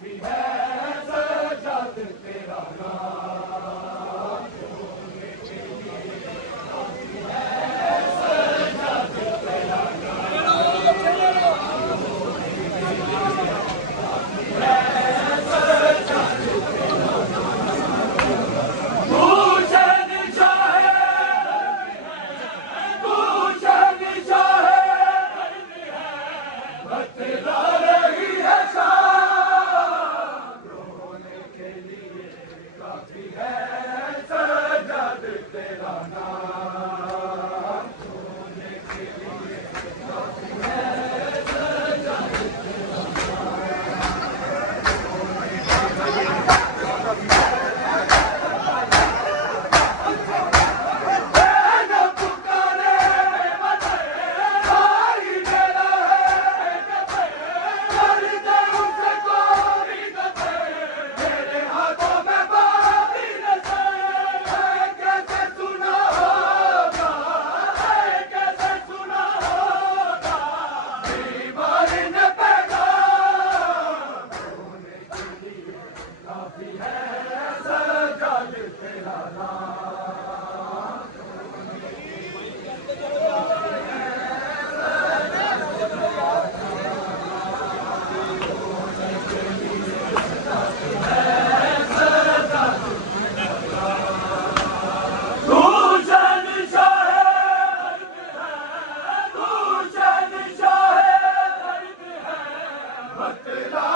काफी है सजाद तेरा नाम छोड़ने के लिए, काफी है सजाद तेरा नाम छोड़ने के लिए, काफी है सजाद तेरा नाम। तू शहंशाह है, तू शहंशाह है, बतला रही है शाम रोने के लिए, काफी है सजाद तेरा नाम छोड़ने के लिए, काफी है सजाद तेरा नाम। पुकारे भाई मेरा है कथे, कर दे उसे कोरी कथे, मेरे हाथों में बारी नसे। कैसे सुना होगा, कैसे सुना होगा, बीमारी ने पैगाम रोने के लिए, काफी है सजाद तेरा नाम। तू शहंशाह है, तू शहंशाह है, बतला